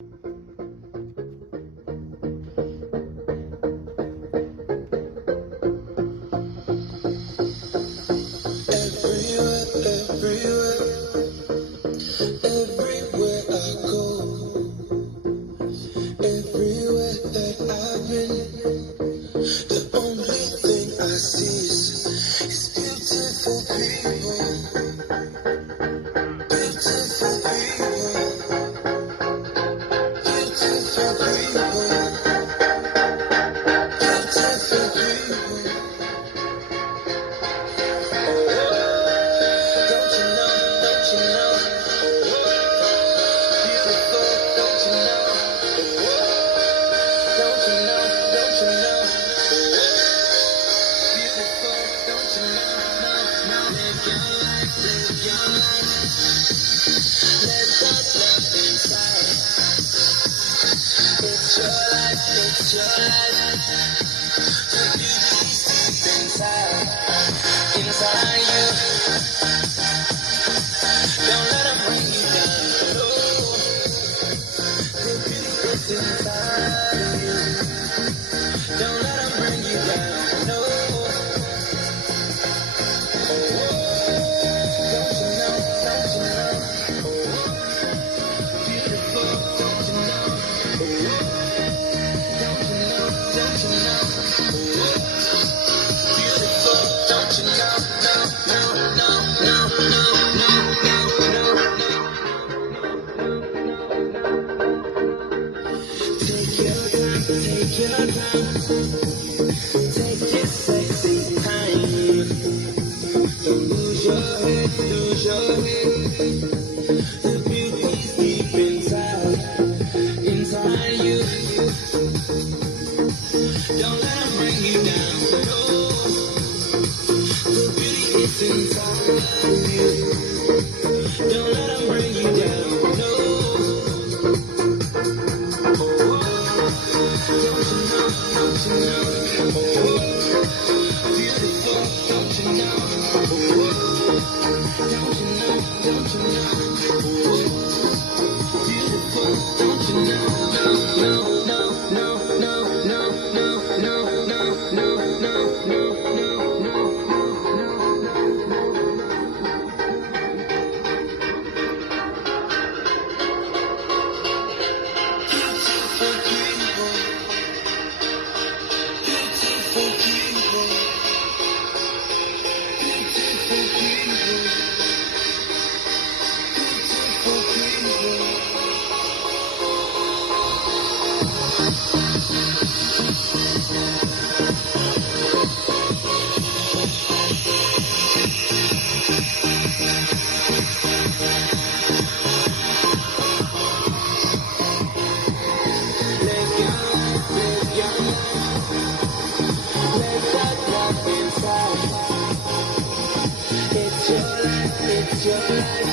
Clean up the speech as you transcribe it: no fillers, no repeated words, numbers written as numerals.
Everywhere I go, everywhere that I've been, the only thing I see is beautiful people, beautiful people, beautiful people, beautiful people. Don't you know, don't you know, beautiful, don't you know, don't you know, don't you know, beautiful, don't you know, no, live your life, live your life, let that love inside, it's your life, the beauty's deep inside, inside you, don't let them bring you down, no, the beauty is inside of you, don't let them bring you down, no, don't you know, beautiful, don't you know, don't you know, beautiful, don't you know, no, no, no, no, no, no, no, no, take your time, take your sexy time, don't lose your head, the beauty's deep inside, inside you, don't let them bring you down, no, the beauty is inside of you, don't let them bring you down, no, don't you know, beautiful, don't you know, don't you know, beautiful, don't you know, no, no, no, no, no, no, no, no, no, no, no, no, no, beautiful people, beautiful people, beautiful people, beautiful people. Live your life, let that love inside. It's your life,